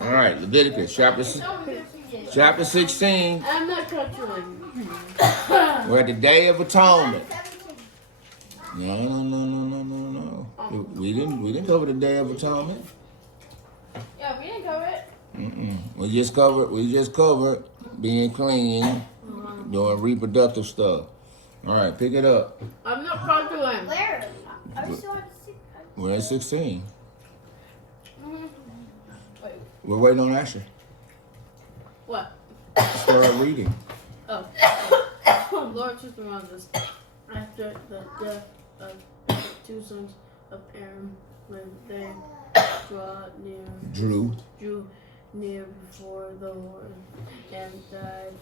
All right. Leviticus chapter 16. I'm not controlling. We're at the Day of Atonement. No. We didn't cover the Day of Atonement. Yeah, we didn't cover it. We just covered being clean, doing reproductive stuff. All right, pick it up. I'm not controlling. Where? Are we still at 6? We're at 16. Wait, We're waiting on Asher. what? Start reading. Oh. Lord took Moses after the death of the two sons of Aaron when they drew near before the Lord and died.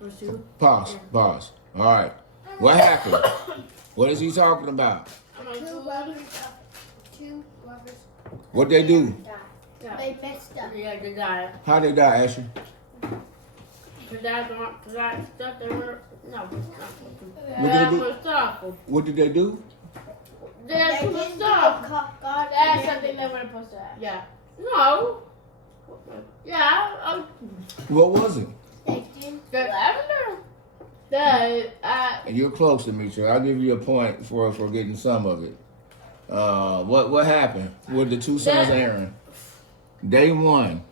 Verse 2. Pause. All right. What happened? What is he talking about? Two brothers. What they do? Yeah. They messed up. Yeah, they died. How they die, Asher? Cause that stuff they were What that did they do? was awful. What did they do? They had too much stuff. God. That's something they weren't supposed to have. Yeah. No. Yeah. What was it? They did. The lavender. And you're close to me, so I'll give you a point for getting some of it. What happened with the two sons of Aaron? Day one.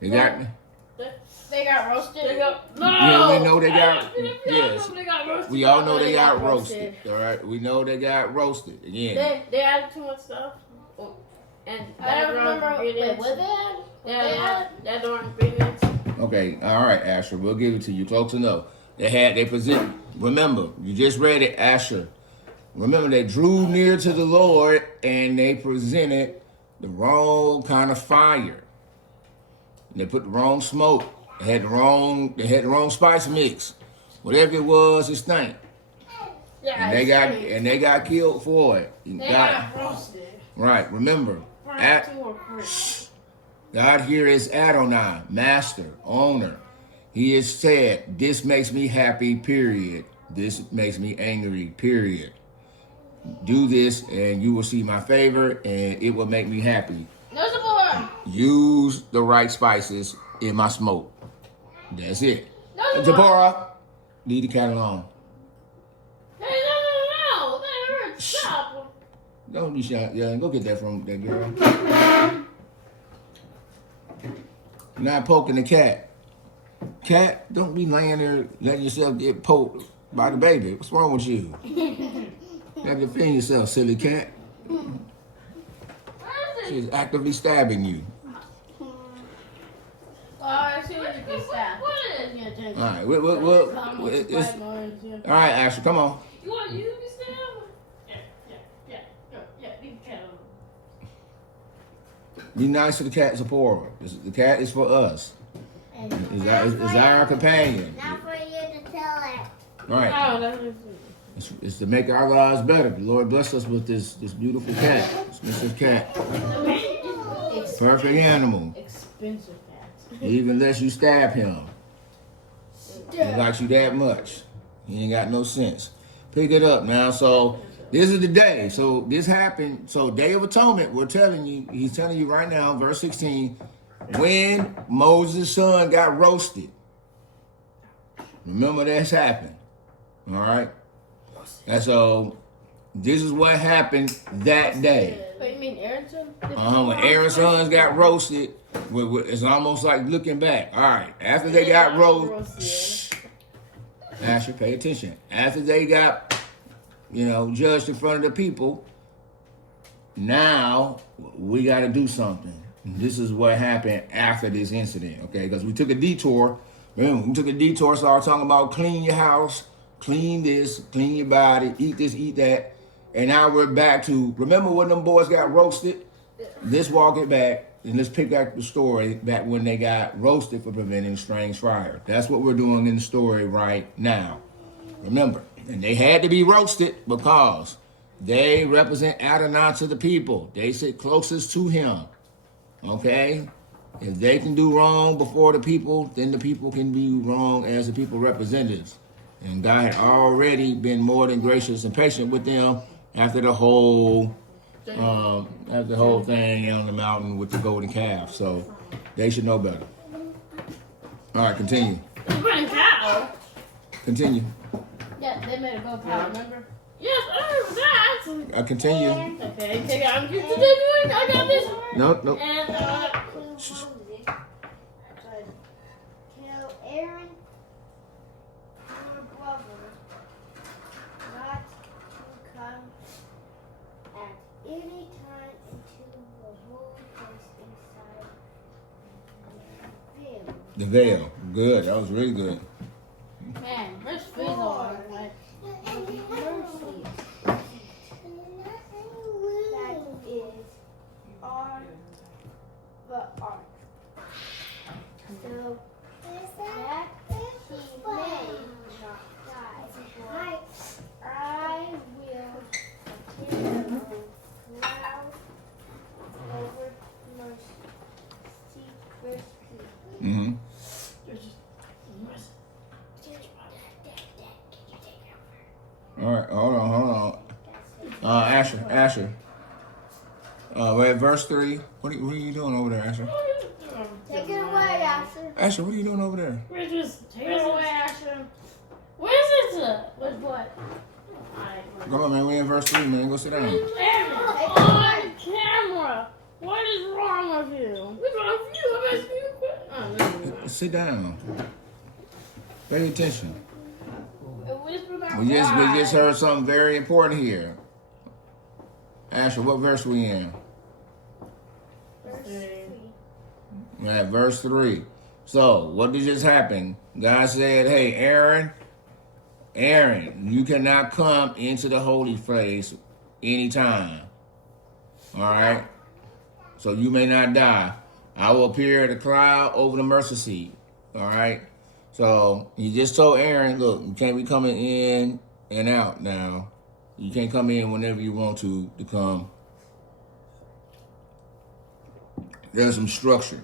They got roasted. No. Yeah, we know they got. Yes. Yes. We all know they got roasted. All right. We know they got roasted again. They added too much stuff. And I don't remember. Wait, what they had? Yeah, they were ingredients. Okay. All right, Asher. We'll give it to you. Close enough. They present. Remember, you just read it, Asher. Remember, they drew near to the Lord and they presented the wrong kind of fire. They put the wrong smoke. They had the wrong spice mix. Whatever it was, it stank. Yeah, And they got killed for it. They got roasted. Right. Remember, God here is Adonai, master, owner. He has said, this makes me happy, period. This makes me angry, period. Do this and you will see my favor and it will make me happy. No support. Use the right spices in my smoke. That's it. No support. Deborah, leave the cat alone. Hey, no. That hurts. Stop. Don't be shy. Yeah, go get that from that girl. Not poking the cat. Cat, don't be laying there letting yourself get poked by the baby. What's wrong with you? You have to defend yourself, silly cat. She's actively stabbing you. I see what you can stab. All right, all right, Asher, come on. You want you to be stabbed? Yeah. Leave the cat alone. Be nice to the cat, Zipporah. The cat is for us. Is our companion. Not for you to tell it. All right. It's to make our lives better. The Lord bless us with this beautiful cat. This cat. Perfect animal. Expensive cats. He even lets you stab him. He likes you that much. He ain't got no sense. Pick it up now. So this is the day. So this happened. So Day of Atonement, he's telling you right now, verse 16, when Moses' son got roasted. Remember that's happened. All right? And so this is what happened that day. Wait, you mean Aaron's son? When Aaron's sons got roasted, it's almost like looking back. All right, after they got roasted, Asher, pay attention. After they got, judged in front of the people, now we got to do something. This is what happened after this incident, okay? Because we took a detour. Remember, we took a detour, started talking about clean your house, clean this, clean your body, eat this, eat that. And now we're back to, remember when them boys got roasted? Let's walk it back and let's pick up the story back when they got roasted for preventing strange fire. That's what we're doing in the story right now. Remember, and they had to be roasted because they represent Adonai to the people. They sit closest to him. Okay? If they can do wrong before the people, then the people can be wrong as the people representatives. And God had already been more than gracious and patient with them after the whole That's the whole thing on the mountain with the golden calf. So they should know better. All right, continue. Golden cow. Continue. Yeah, they made a gold cow, remember? Yes, I heard that. Continue. Okay, I'm continuing. I got this. Nope. And Tell Aaron, your brother, not to come at any time into the holy place inside the veil. The veil. Good. That was really good. Man, verse 3 though, like, mercy. That is on the ark. So that he may not die. For I will appear on cloud over mercy. See verse 3. Mm-hmm. All right, hold on. Asher. We're at verse 3. What are you doing over there, Asher? Take it away, Asher. Asher, what are you doing over there? we're just Take it away, Asher. Where's it? With what? Go on, man. We're in verse 3, man. Go sit down. On camera. What is wrong with you? What's wrong with you? I'm asking you a question. Sit down. Pay attention. Whisper We just heard something very important here. Asher, what verse we in? We're at verse 3. So, what did just happen? God said, hey, Aaron, you cannot come into the holy place anytime. All right? So you may not die. I will appear at a cloud over the mercy seat. All right? So he just told Aaron, look, you can't be coming in and out now. You can't come in whenever you want to come. There's some structure.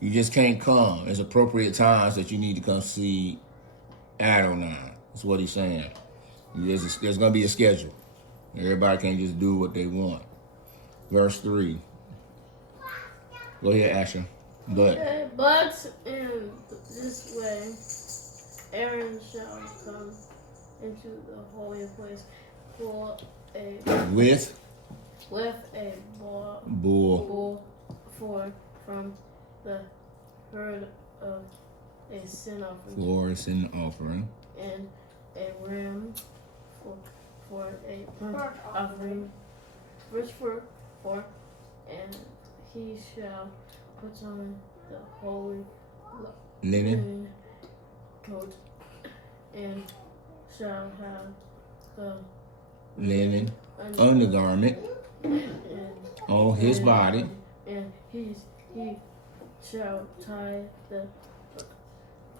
You just can't come. There's appropriate times that you need to come see Atonement. That's what he's saying. There's going to be a schedule. Everybody can't just do what they want. Verse 3. Go ahead, Asher. But in this way, Aaron shall come into the holy place for a with a bull from the herd of a sin offering, for a sin offering, and a ram for a burnt offering. Verse 4, and he shall put on the holy linen coat, and shall have the linen undergarment on his body, and he shall tie the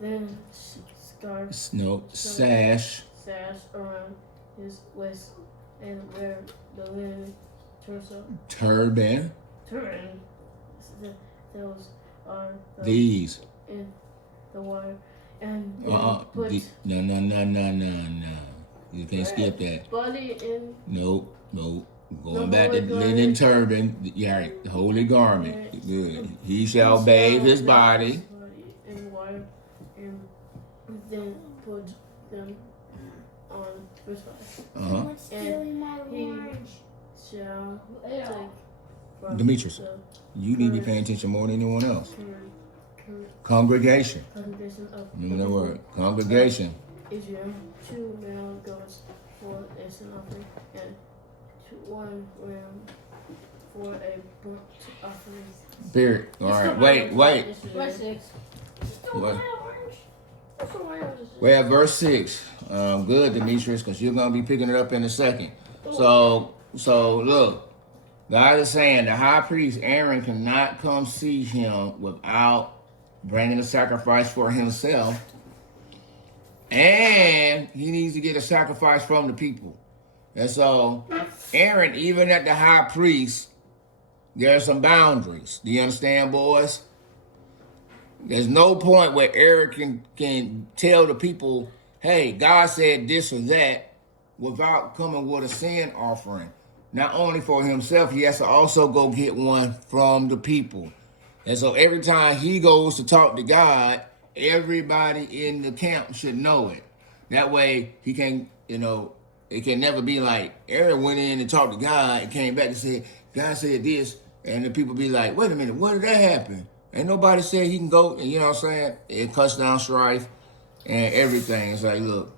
linen sash around his waist, and wear the linen turban. Those are these in the water, and no. You can't skip that. Body in Nope. Going back to linen turban. Yeah, right. The holy garment. Good. He shall bathe his body in water, and then put them on verse 5. And he shall take from Demetrius, you need to be paying attention more than anyone else. Congregation. Remember that word. Congregation. Israel, 2 male goats for a sin offering, and 1 ram for a burnt offering. Period. All right. Wait. Verse 6. We're at verse 6. Good, Demetrius, because you're going to be picking it up in a second. So look. God is saying the high priest Aaron cannot come see him without bringing a sacrifice for himself. And he needs to get a sacrifice from the people. And so Aaron, even at the high priest, there are some boundaries. Do you understand, boys? There's no point where Aaron can tell the people, hey, God said this or that, without coming with a sin offering. Not only for himself, he has to also go get one from the people. And so every time he goes to talk to God, everybody in the camp should know it. That way he can, it can never be like Aaron went in and talked to God and came back and said, God said this, and the people be like, wait a minute, when did that happen? Ain't nobody said he can go, and you know what I'm saying? It cuts down strife and everything. It's like, look,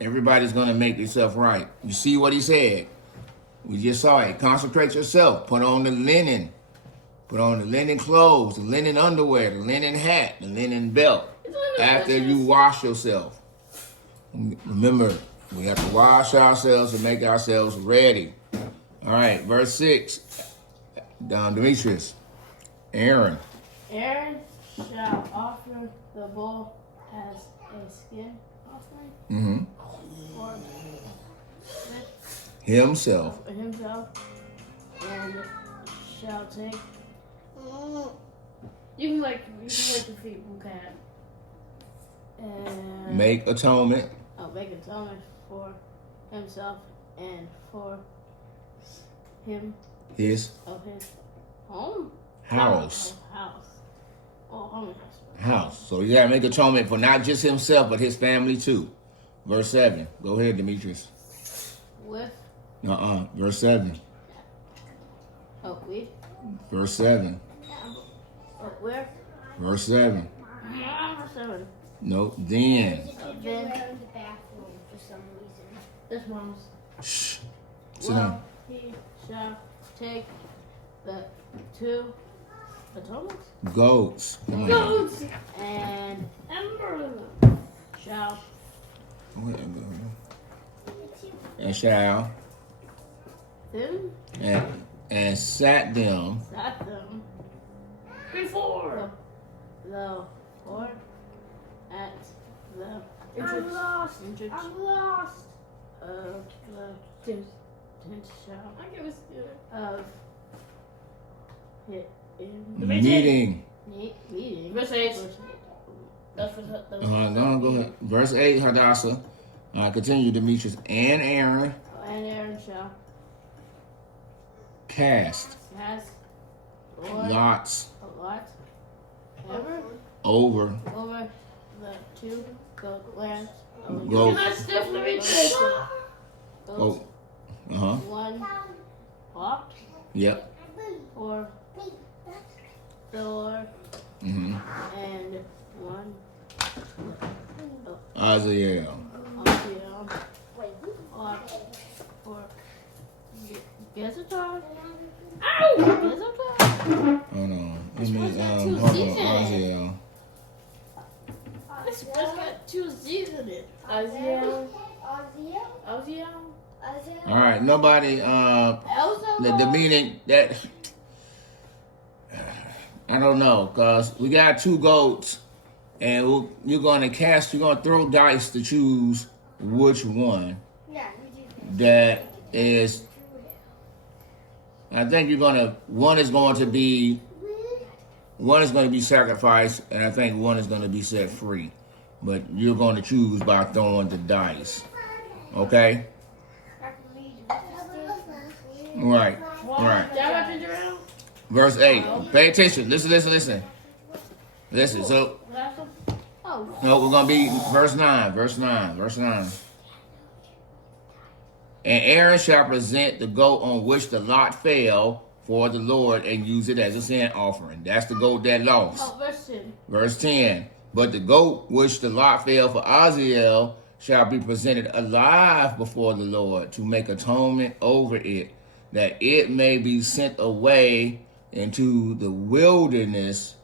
everybody's going to make themselves right. You see what he said? We just saw it. Consecrate yourself. Put on the linen. Put on the linen clothes, the linen underwear, the linen hat, the linen belt. After you wash yourself. Remember, we have to wash ourselves and make ourselves ready. All right, verse 6. Demetrius. Aaron shall offer the bull as a skin offering for himself, and shall take. You can like the feet from cat and make atonement. Make atonement for himself and for him his home house. House. So you gotta make atonement for not just himself, but his family too. Verse 7. Go ahead, Demetrius. With Verse 7. With Verse 7. Where? Verse 7. Verse 7. No, then. Then in the bathroom for some reason. This one's. Shh. Sit down. He shall take the 2 atonements. Goats. Goats and ember shall. And shall. Them. And sat them. Before the Lord at the I'm lost. Of the tent shall of it in the Meeting. meeting. Verse 8. Go ahead. Verse 8, Hadassah. Continue, Demetrius. And Aaron Shall cast lots ever over the 2 goat lambs. Goat. Goats. Oh. 1 flock Yep. for the Lord and 1 Azazel. For Gezetar. Ow! Gezetar. Hold on. Azazel. It's got 2 Z's in it. Aziel. All right. Nobody. The meaning that I don't know, cause we got 2 goats, and you're gonna throw dice to choose which one. That is. I think one is going to be sacrificed, and I think one is going to be set free. But you're going to choose by throwing the dice. Okay? Right. Verse 8. Pay attention. Listen. So, no, we're going to be verse 9. And Aaron shall present the goat on which the lot fell for the Lord and use it as a sin offering. That's the goat that lost. Verse 10. But the goat which the lot fell for Azazel shall be presented alive before the Lord to make atonement over it, that it may be sent away into the wilderness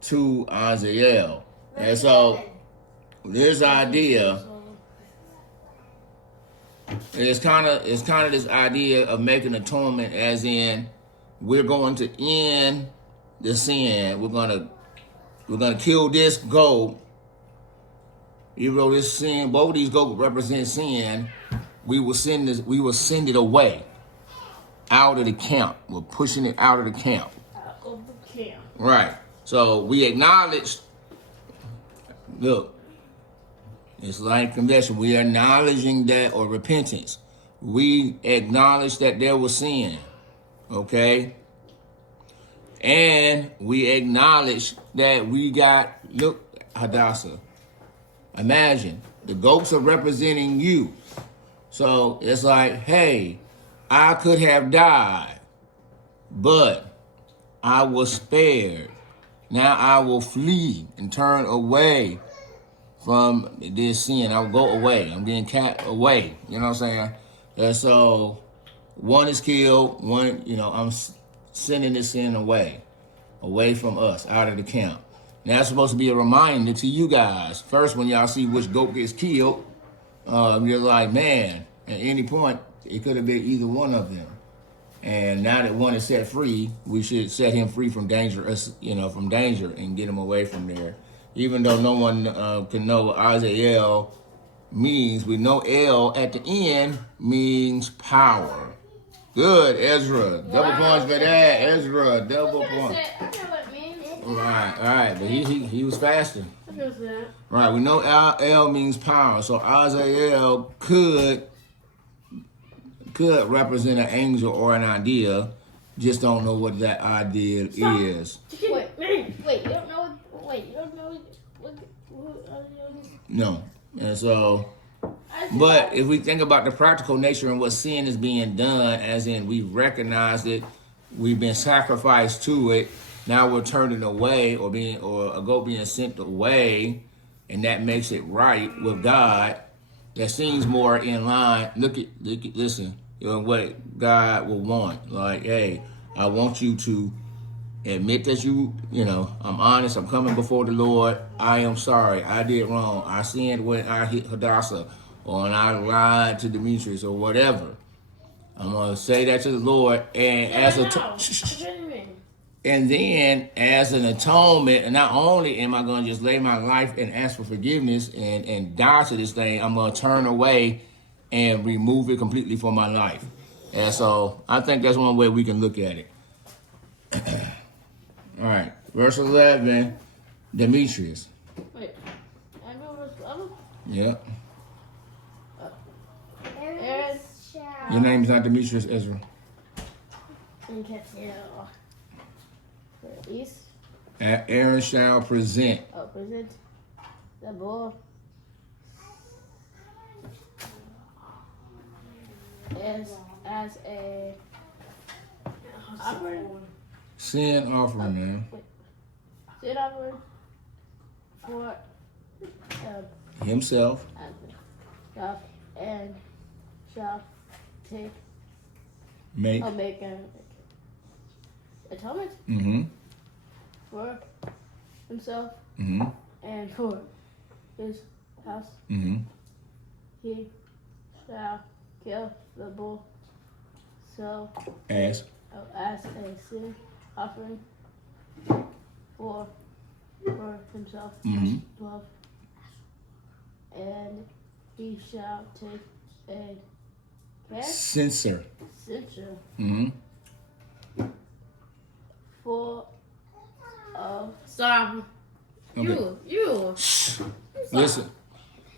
to Azazel. And so this idea. It's kind of this idea of making atonement, as in we're going to end the sin. We're gonna kill this goat. Even though this sin, both of these goats represent sin, we will send it away out of the camp. We're pushing it out of the camp. Right. So we acknowledge Look, it's like confession. We are acknowledging that, or repentance. We acknowledge that there was sin, okay? And we acknowledge that we got, look, Hadassah, imagine, the goats are representing you. So it's like, hey, I could have died, but I was spared. Now I will flee and turn away from this sin. I'll go away. I'm getting away. You know what I'm saying? And so one is killed. One, I'm sending this sin away from us, out of the camp. Now that's supposed to be a reminder to you guys. First, when y'all see which goat gets killed, you're like, man, at any point, it could have been either one of them. And now that one is set free, we should set him free from danger, from danger, and get him away from there. Even though no one can know what Azael means, we know El at the end means power. Good, Ezra. Double points for that, Ezra. Double points. I know what it means. All right, but he was fasting. I know that. Right, we know El means power, so Azael could represent an angel or an idea. Just don't know what that idea is. Wait, you don't know what No, and so. But if we think about the practical nature and what sin is being done, as in we recognize it, we've been sacrificed to it. Now we're turning away, or a goat being sent away, and that makes it right with God. That seems more in line. Listen, what God will want. Like, hey, I want you to admit that I'm honest. I'm coming before the Lord. I am sorry. I did wrong. I sinned when I hit Hadassah, or when I lied to Demetrius, or whatever. I'm gonna say that to the Lord, and and then as an atonement, and not only am I gonna just lay my life and ask for forgiveness and die to this thing, I'm gonna turn away and remove it completely from my life. And so I think that's one way we can look at it. All right, verse 11, Demetrius. Wait, I know verse 11? Yep. Aaron shall. Your name's not Demetrius, Ezra. Okay, yeah. East. Aaron shall present. Present the bull as a offering. Sin offering, man. Sin offering for Himself. and shall Make. make an atonement Mm-hmm. for himself Mm-hmm. and for his house. Mm-hmm. He shall kill the bull so As. as a sin offering for himself. Mm-hmm. 12. And he shall take a Censer. censer Mm-hmm. full of. Stop. Okay. You. Listen.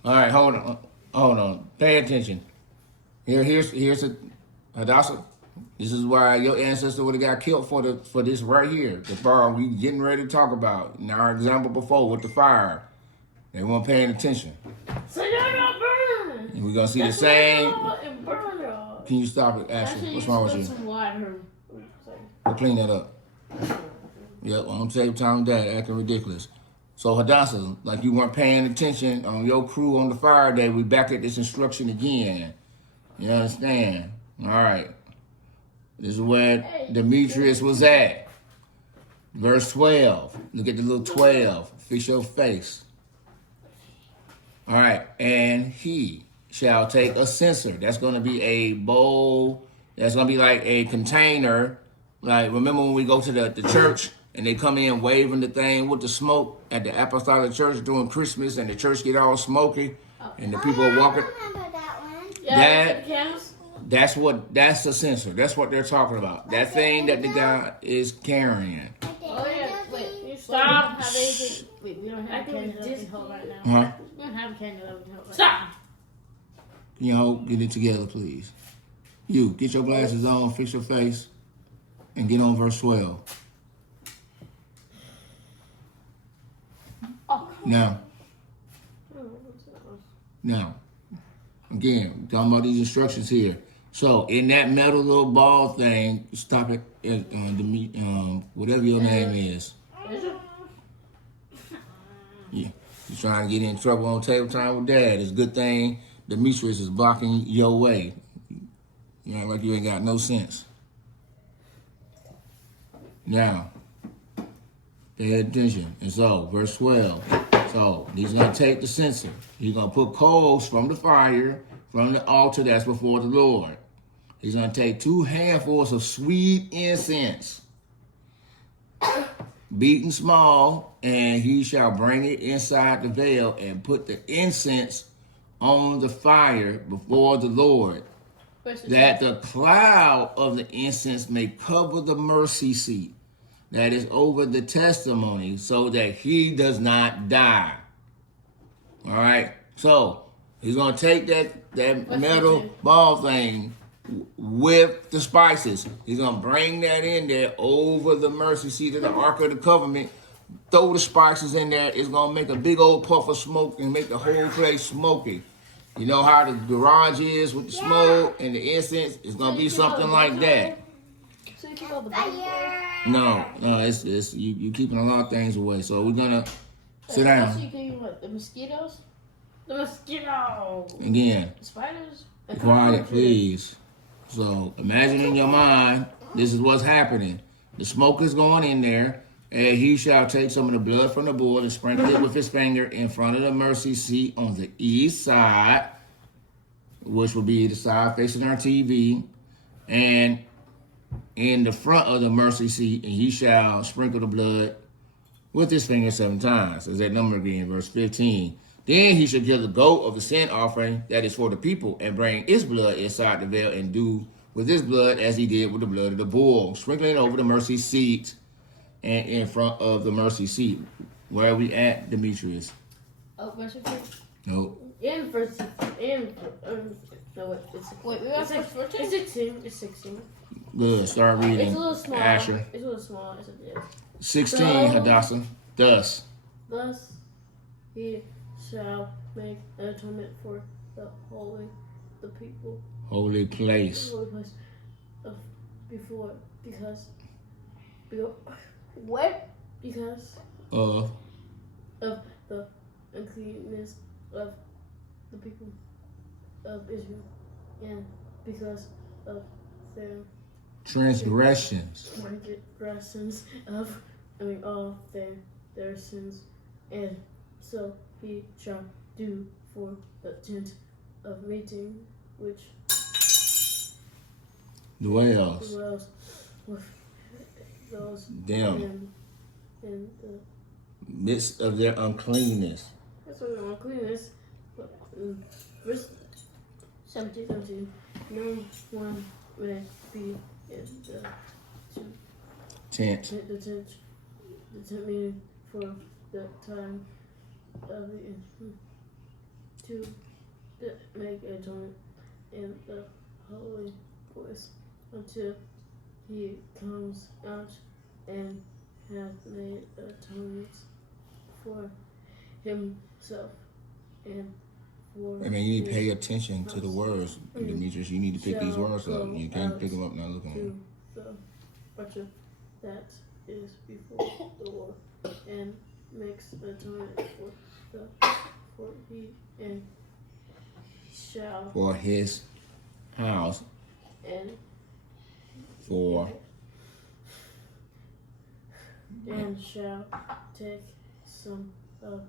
All right, hold on. Pay attention. Here's a Hadassah. This is why your ancestor would have got killed for this right here. The fire we getting ready to talk about. In our example before with the fire, they weren't paying attention. So you're not burn. And we're gonna see the same. And burn y'all. Can you stop it, Ashley? What's wrong with you? Some water. We'll clean that up. Yep, on same time that acting ridiculous. So Hadassah, like you weren't paying attention on your crew on the fire day, we back at this instruction again. You understand? All right. This is where Demetrius was at. Verse 12. Look at the little 12. Fix your face. All right. And he shall take a censer. That's going to be a bowl. That's going to be like a container. Like, remember when we go to the church and they come in waving the thing with the smoke at the Apostolic Church during Christmas, and the church get all smoky and the people are walking. I remember that one. Yeah, That's the censer. That's what they're talking about. That thing that the guy is carrying. Oh yeah, wait. You Stop. We don't have a candle that we hold right now. Huh? We don't have a candle that we hold right Stop. now. Can you get it together, please? You, get your glasses on, fix your face, and get on verse 12. Oh, Now, again, talking about these instructions here. So, in that metal little ball thing, stop it. Whatever your name is. Yeah, you're trying to get in trouble on table time with Dad. It's a good thing Demetrius is blocking your way. You act like you ain't got no sense. Now, pay attention. And so, verse 12. So, he's going to take the censer. He's going to put coals from the fire, from the altar that's before the Lord. He's going to take 2 handfuls of sweet incense, beaten small, and he shall bring it inside the veil and put the incense on the fire before the Lord, that the cloud of the incense may cover the mercy seat that is over the testimony, so that he does not die. All right? So, he's going to take that metal ball thing with the spices. He's going to bring that in there over the mercy seat of the Ark of the Covenant. Throw the spices in there. It's going to make a big old puff of smoke and make the whole place smoky. You know how the garage is with the smoke and the incense? It's going to be something like that. So you keep all the fire. No, it's you keeping a lot of things away. So we're going to sit Also, down. you can use what? The mosquitoes? The mosquito. Again, The spiders? The quiet, cockroaches. please. So imagine in your mind, this is what's happening. The smoke is going in there, and he shall take some of the blood from the bull and sprinkle it with his finger in front of the mercy seat on the east side, which will be the side facing our TV, and in the front of the mercy seat, and he shall sprinkle the blood with his finger 7 times. There's that number again, verse 15. Then he shall kill the goat of the sin offering that is for the people, and bring its blood inside the veil, and do with this blood as he did with the blood of the bull, sprinkling it over the mercy seat and in front of the mercy seat. Where are we at, Demetrius? Oh, verse 15. No. In verse 16. No, wait, it's 16. Wait, we got It's verse 14? It's 16. It's 16. Good. Start reading. It's a little small. Asher. It's a little small. It's a bit. 16, So- Hadassah. Thus. Thus he shall make an atonement for the people, Holy place. the holy place of before, because What? because Of of the uncleanness of the people of Israel, and because of their transgressions. transgressions of, all their sins, and so he shall do for the tent of meeting, which Dwells. dwells with those Them. in the Midst of their uncleanness. that's what we uncleanness. Verse 17. No one may be in Tent. the tent meeting for the time of to make atonement in the holy place until he comes out and hath made atonement for himself and for I mean, you need to pay his attention to the house. words, Demetrius. You need to pick these Shall words up. go You can't out pick them up now. Look at to them. the altar that is before the Lord, and makes atonement for he and shall For his house. and shall take some of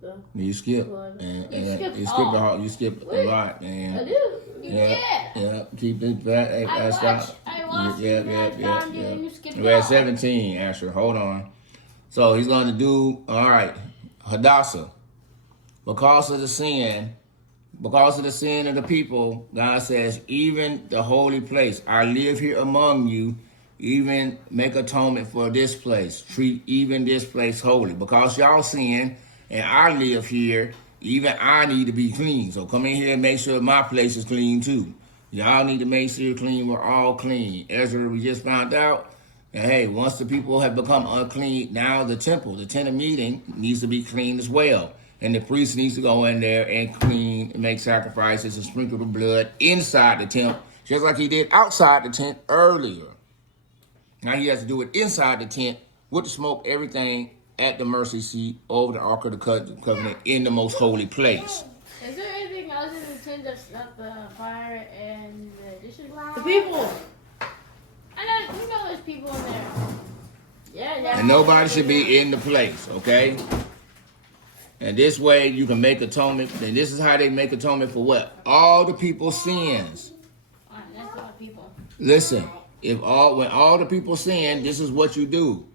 the You skip. blood. And You skipped you skip all. you skip a Wait. lot, I man. do. You Yeah. did. Yeah. Keep it back. I Stop. watched you and I found you and you skipped We're at off. 17, Asher. Hold on. So he's going to do, all right, Hadassah. Because of the sin of the people, God says, even the holy place, I live here among you, even make atonement for this place. Treat even this place holy. Because y'all sin and I live here, even I need to be clean. So come in here and make sure my place is clean too. Y'all need to make sure you're clean. We're all clean. Ezra, we just found out that, hey, once the people have become unclean, now the temple, the tent of meeting, needs to be clean as well. And the priest needs to go in there and clean and make sacrifices and sprinkle the blood inside the tent, just like he did outside the tent earlier. Now he has to do it inside the tent with the smoke, everything at the mercy seat over the Ark of the Covenant in the most holy place. Is there anything else in the tent that's not the fire and the dishes? The people. I know, you know there's people in there. Yeah. And nobody should be in the place, okay? And this way you can make atonement. And this is how they make atonement for what? All the people's sins. Alright, that's a lot of people. Listen, when all the people sin, this is what you do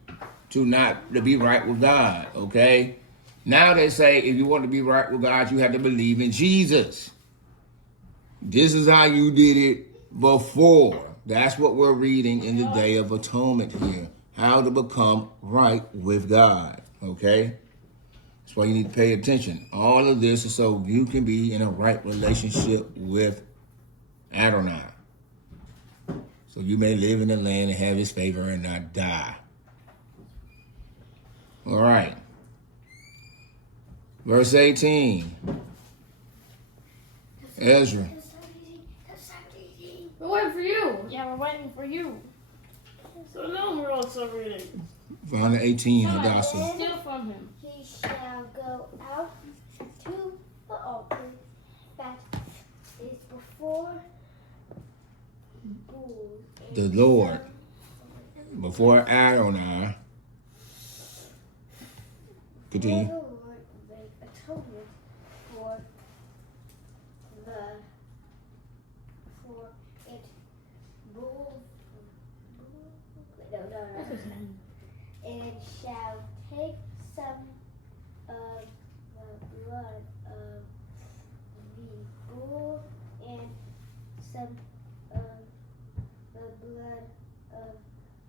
to be right with God, okay? Now they say if you want to be right with God, you have to believe in Jesus. This is how you did it before. That's what we're reading in the Day of Atonement here. How to become right with God, okay? That's why you need to pay attention. All of this is so you can be in a right relationship with Adonai. So you may live in the land and have his favor and not die. All right. Verse 18. Ezra. We're waiting for you. Yeah, we're waiting for you. So now we're also reading. Found 18, Hadassah. Steal from him. He shall go out to the altar that is before bulls. The Lord. Before Adonai. Continue. The Lord make atonement for it. And shall take some of the blood of the bull and some of the blood of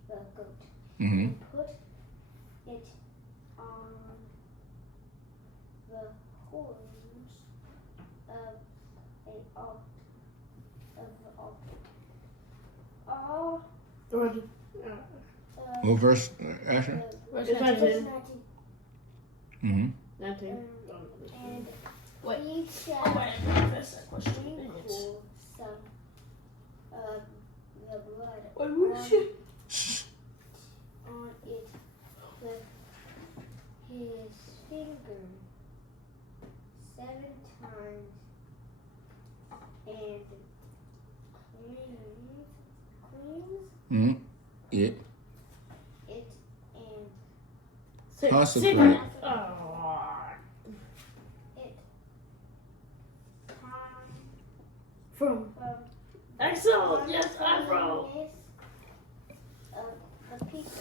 the goat. Mm-hmm. And put it on the horns of the altar. All What verse, Asher? Verse It's 19. 19. Mm-hmm. 19. And Wait. he shall That's a question. sprinkle some of the blood Wait, on what is it? it with his finger 7 times and cleans Mm-hmm. It. and Consecrate. Oh. it From from Excel. Yes, Afro. of the people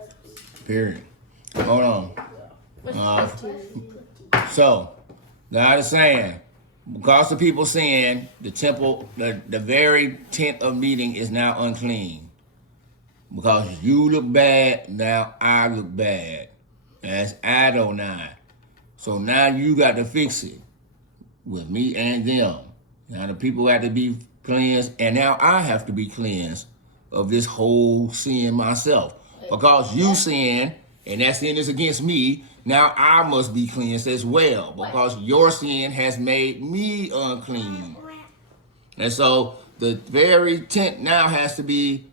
of the Period. Hold on. Uh, So, God is saying, because the people sin, the temple, the very tent of meeting is now unclean. Because you look bad, now I look bad. That's Adonai. So now you got to fix it with me and them. Now the people have to be cleansed, and now I have to be cleansed of this whole sin myself. Because you sin, and that sin is against me, now I must be cleansed as well. Because your sin has made me unclean. And so the very tent now has to be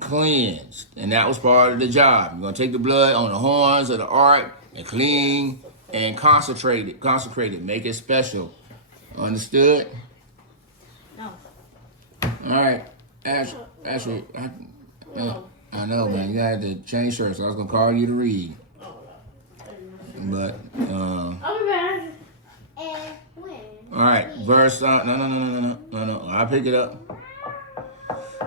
cleansed. And that was part of the job. You're going to take the blood on the horns of the ark and clean and consecrate it, make it special. Understood? No. All right. Ashley, I know, man. You had to change shirts. So I was going to call you to read. But, I'll be back. and when all right. Verse, no. I'll pick it up.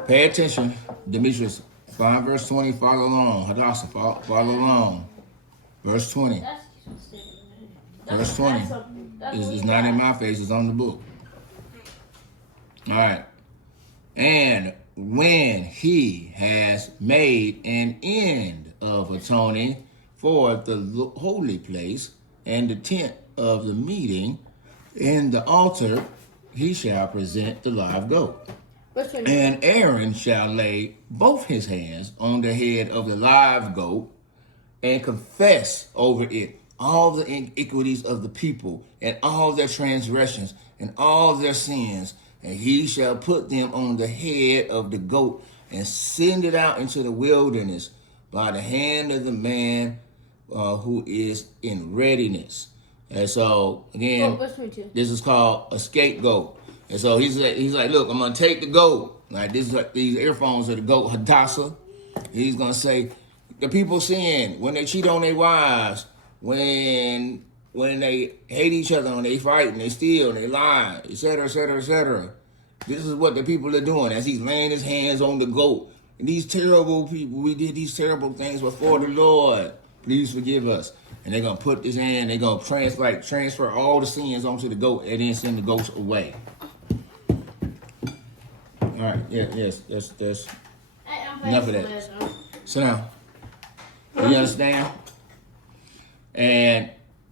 Pay attention. Demetrius, find verse 20, follow along. Hadassah, follow along. Verse 20. Verse 20 is not in my face, it's on the book. All right. And when he has made an end of atoning for the holy place and the tent of the meeting in the altar, he shall present the live goat. And Aaron shall lay both his hands on the head of the live goat and confess over it all the iniquities of the people and all their transgressions and all their sins. And he shall put them on the head of the goat and send it out into the wilderness by the hand of the man who is in readiness. And so, again, this is called a scapegoat. And so he's like, look, I'm going to take the goat. Like, this is like these earphones are the goat, Hadassah. He's going to say, the people sin when they cheat on their wives, when they hate each other, when they fight, and they steal, and they lie, etc., etc., etc. This is what the people are doing as he's laying his hands on the goat. And these terrible people, we did these terrible things before the Lord. Please forgive us. And they're going to put this in, they're going to transfer all the sins onto the goat and then send the goats away. All right, yes, enough of that. Sit down. You understand? And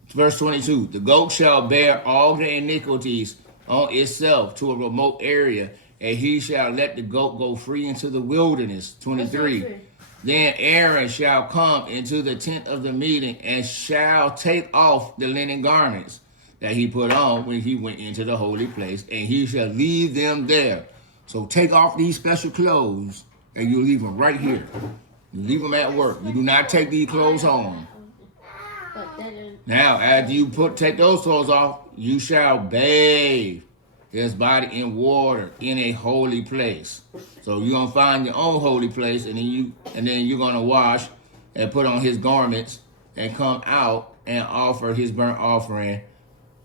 verse 22, the goat shall bear all the iniquities on itself to a remote area, and he shall let the goat go free into the wilderness. 23. Then Aaron shall come into the tent of the meeting and shall take off the linen garments that he put on when he went into the holy place, and he shall leave them there. So take off these special clothes, and you leave them right here. You leave them at work. You do not take these clothes home. Now, after you take those clothes off, you shall bathe his body in water in a holy place. So you're gonna find your own holy place, and then you're gonna wash and put on his garments and come out and offer his burnt offering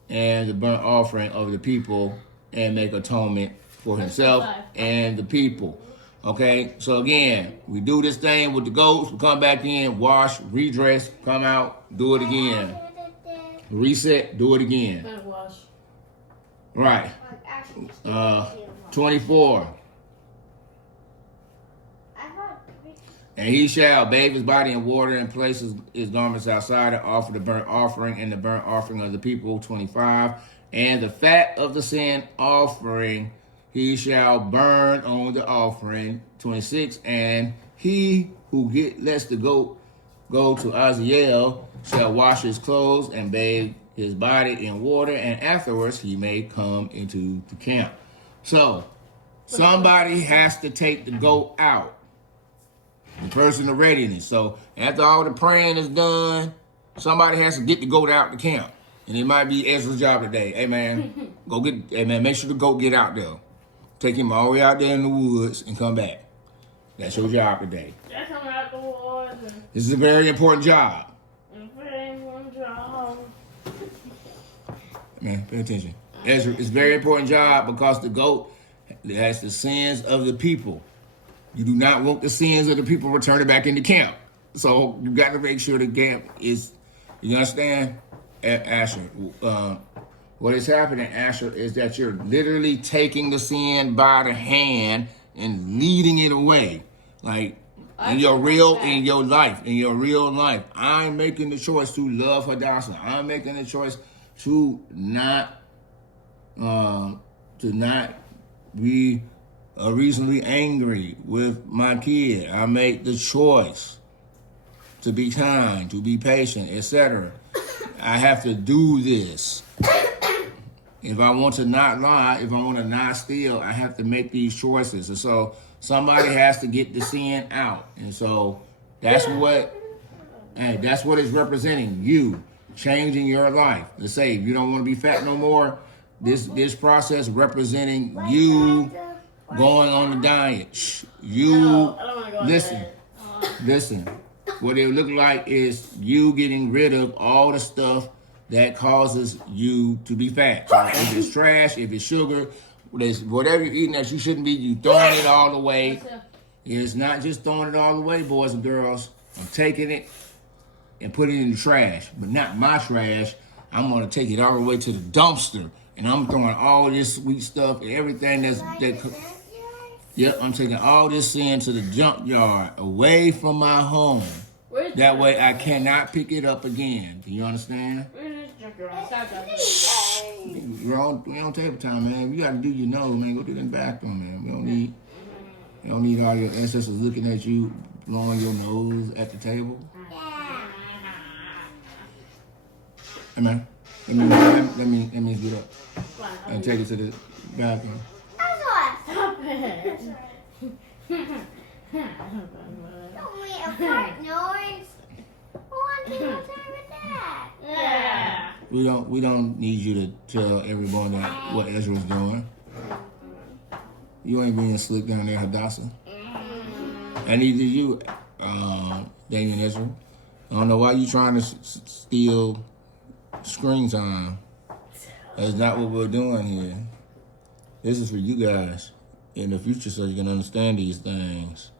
and the burnt offering of the people and make atonement for himself and the people. Okay, so again, we do this thing with the goats. We come back in, wash, redress, come out, do it again. Reset, do it again. Right. 24. And he shall bathe his body in water and place his garments outside and offer the burnt offering and the burnt offering of the people. 25. And the fat of the sin offering he shall burn on the offering. 26. And he who lets the goat go to Azazel shall wash his clothes and bathe his body in water, and afterwards he may come into the camp. So somebody has to take the goat out. The person of readiness. So after all the praying is done, somebody has to get the goat out the camp. And it might be Ezra's job today. Hey man, make sure the goat get out there. Take him all the way out there in the woods and come back. That's your job today. This is a very important job. Man, pay attention. Ezra, it's a very important job because the goat has the sins of the people. You do not want the sins of the people returning back into camp. So you got to make sure the camp is, you understand? Asher, what is happening, Asher, is that you're literally taking the sin by the hand and leading it away. Like in your real life, I'm making the choice to love Hadassah. I'm making the choice to not be reasonably angry with my kid. I make the choice to be kind, to be patient, etc. I have to do this. If I want to not lie, if I want to not steal, I have to make these choices. And so somebody has to get the sin out. And so that's what it's representing. You changing your life. Let's say if you don't want to be fat no more, this process representing you going on the diet. Listen. What it look like is you getting rid of all the stuff that causes you to be fat. So if it's trash, if it's sugar, whatever you're eating that you shouldn't be, you throwing it all away. It's not just throwing it all away, boys and girls. I'm taking it and putting it in the trash, but not my trash. I'm gonna take it all the way to the dumpster, and I'm throwing all this sweet stuff and everything Yep, I'm taking all this sin to the junkyard, away from my home. Where's That way I cannot pick it up again. Do you understand? Where's this junkyard? Stop that. We don't take time, man. You gotta do your nose, man. Go do that bathroom, man. You don't need all your ancestors looking at you, blowing your nose at the table. Hey, man. Let me get up and take it to the bathroom. Stop it. Only a fart noise. What do you with that? Yeah. We don't need you to tell everyone that what Ezra's doing. You ain't being slick down there, Hadassah. And neither you, Damian Ezra. I don't know why you trying to steal screen time. That's not what we're doing here. This is for you guys in the future so you can understand these things.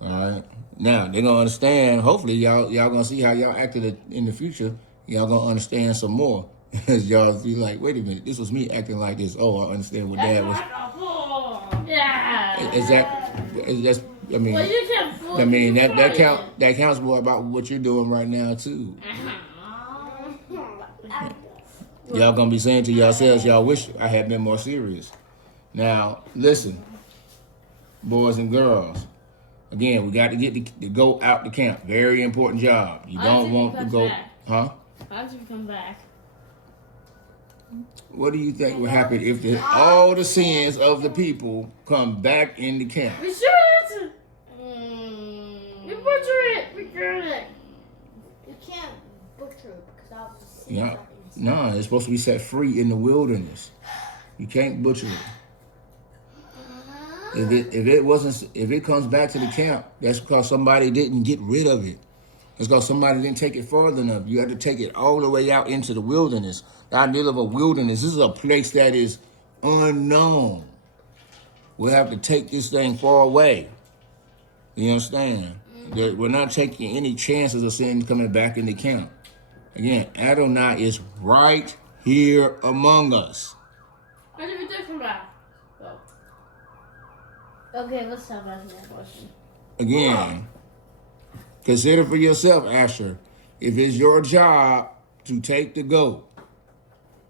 All right? Now, they're going to understand. Hopefully, y'all going to see how y'all acted in the future. Y'all going to understand some more. As y'all be like, wait a minute, this was me acting like this. Oh, I understand what Dad was. Yeah. Is that, I mean, Well, you can't fool that counts more about what you're doing right now, too. Y'all gonna be saying to yourselves, y'all wish I had been more serious. Now, listen, boys and girls. Again, we got to get the goat out the camp. Very important job. You don't want the goat, huh? How did you come back? What do you think would happen if all the sins of the people come back in the camp? We sure answer. We butcher it. We burn it. You can't butcher it because I'll just see Yeah. No, it's supposed to be set free in the wilderness. You can't butcher it. If it comes back to the camp, that's because somebody didn't get rid of it. It's because somebody didn't take it further enough. You have to take it all the way out into the wilderness. The idea of a wilderness, this is a place that is unknown. We'll have to take this thing far away. You understand? We're not taking any chances of sin coming back in the camp. Again, Adonai is right here among us. How did we do come back? Oh. Okay, let's stop asking that question. Again, consider for yourself, Asher, if it's your job to take the goat,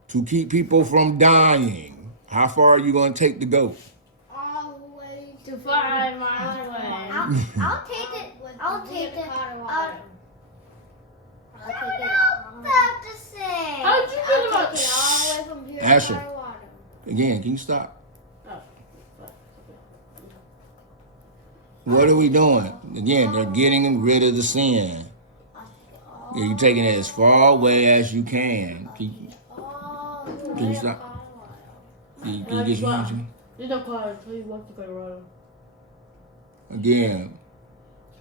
to keep people from dying, how far are you going to take the goat? all the way To 5 miles away. I'll take it. I'll take it. I'll take it. About to say. How'd you feel about Take it all the way from here Asher. to water. Again, can you stop? Oh. What are we doing? Again, they're getting rid of the sin. You're taking it as far away as you can. Can you stop? Can you get your attention? There's no car. Please walk to Colorado. Again,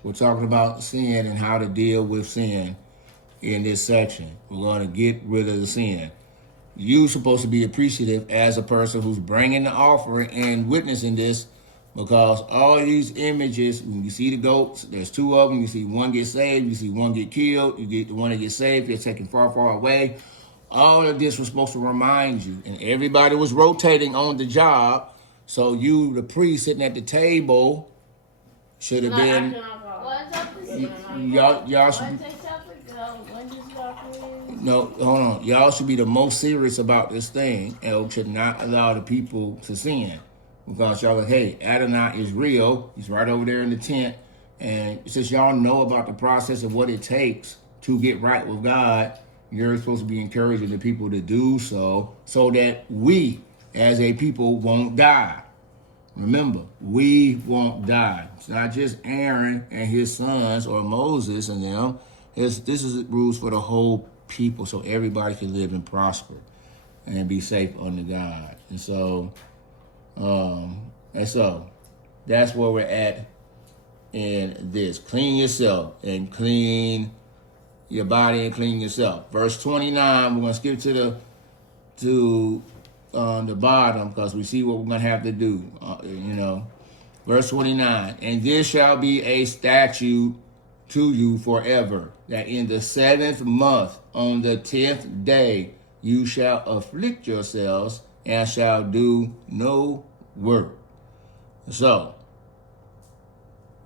we're talking about sin and how to deal with sin in this section. We're going to get rid of the sin. You're supposed to be appreciative as a person who's bringing the offering and witnessing this, because all these images, when you see the goats, there's 2 of them. You see one get saved, you see one get killed, you get the one that gets saved, you're taken far, far away. All of this was supposed to remind you, and everybody was rotating on the job. So you, the priest sitting at the table, should have been. What's up to Y'all should be. No, hold on. Y'all should be the most serious about this thing, and should not allow the people to sin. Because y'all are, hey, Adonai is real. He's right over there in the tent. And since y'all know about the process of what it takes to get right with God, you're supposed to be encouraging the people to do so that we, as a people, won't die. Remember, we won't die. It's not just Aaron and his sons or Moses and them. This is rules for the whole people, so everybody can live and prosper and be safe under God. And so that's where we're at in this. Clean yourself and clean your body and clean yourself. Verse 29, we're going to skip to the bottom because we see what we're going to have to do. Verse 29, and this shall be a statute to you forever, that in the 7th month, on the 10th day, you shall afflict yourselves and shall do no work. So,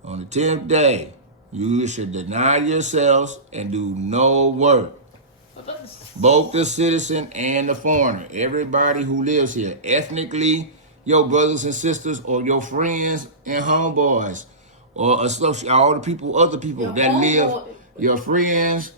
on the 10th day, you should deny yourselves and do no work. Both the citizen and the foreigner, everybody who lives here, ethnically, your brothers and sisters, or your friends and homeboys, or associate, all the people, other people that live, your friends,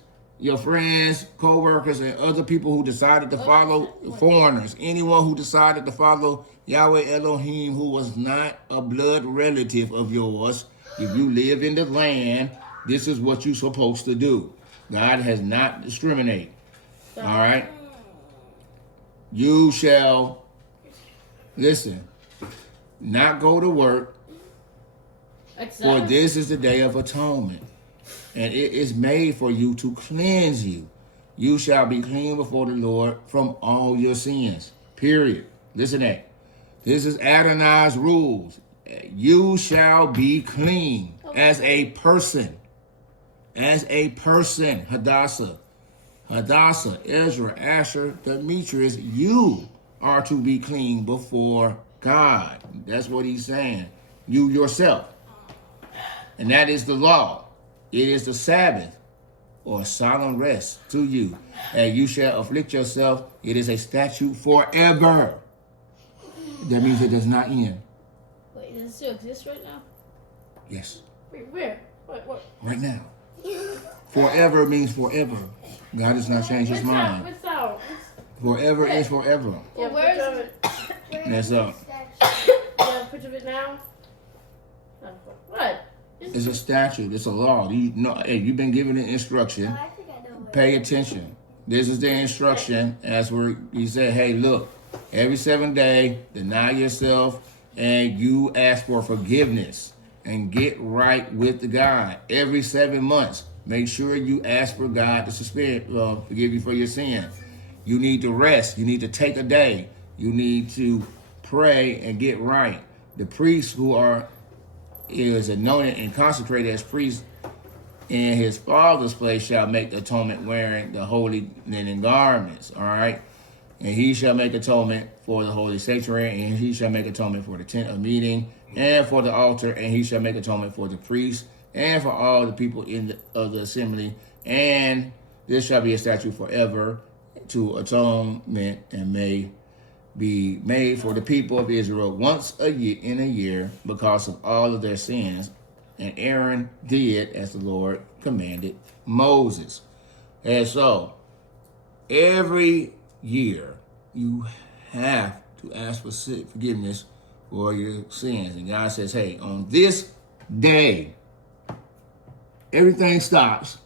co-workers, and other people who decided to follow foreigners. Anyone who decided to follow Yahweh Elohim, who was not a blood relative of yours, if you live in the land, this is what you're supposed to do. God has not discriminated. All right? You shall, listen, not go to work, for this is the day of atonement, and it is made for you to cleanse you. You shall be clean before the Lord from all your sins. Period. Listen to that. This is Adonai's rules. You shall be clean as a person. As a person. Hadassah, Ezra, Asher, Demetrius, you are to be clean before God. That's what he's saying. You yourself. And that is the law. It is the Sabbath or solemn rest to you. And you shall afflict yourself. It is a statute forever. That means it does not end. Wait, does it still exist right now? Yes. Wait, where? What? Right now. Forever means forever. God does not change his mind. What's out? Forever is forever. Yeah, Where is picture of it. That's up. Yeah, picture of it now. What? It's a statute. It's a law. You know, hey, you've been given an instruction. I think I know where. Pay attention. This is the instruction. As where he said, hey, look, every 7th day, deny yourself and you ask for forgiveness and get right with the God. Every 7 months, make sure you ask for God to forgive you for your sin. You need to rest. You need to take a day. You need to pray and get right. The priests who is anointed and consecrated as priest in his father's place shall make atonement wearing the holy linen garments. All right. And he shall make atonement for the holy sanctuary, and he shall make atonement for the tent of meeting and for the altar, and he shall make atonement for the priests and for all the people of the assembly. And this shall be a statute forever to atonement, and may be made for the people of Israel once a year because of all of their sins. And Aaron did as the Lord commanded Moses. And so, every year, you have to ask for forgiveness for your sins. And God says, hey, on this day, everything stops.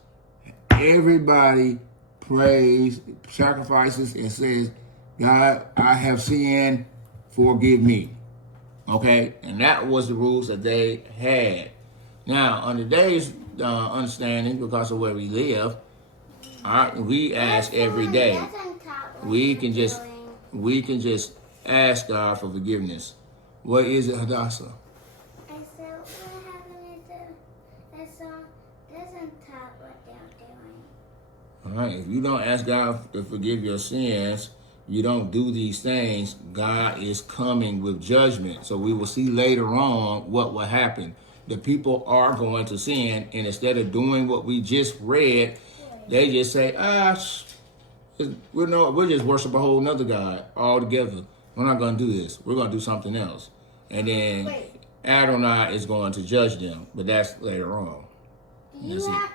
Everybody prays, sacrifices, and says, God, I have sinned, forgive me. Okay? And that was the rules that they had. Now, on today's understanding, because of where we live, we ask every day. We can just ask God for forgiveness. What is it, Hadassah? I said, what happened to that song? Doesn't tell what they're doing. All right. If you don't ask God to forgive your sins, you don't do these things, God is coming with judgment. So we will see later on what will happen. The people are going to sin, and instead of doing what we just read, they just say, we'll just worship a whole nother God altogether. We're not going to do this. We're going to do something else. And then Adonai is going to judge them, but that's later on. Do you have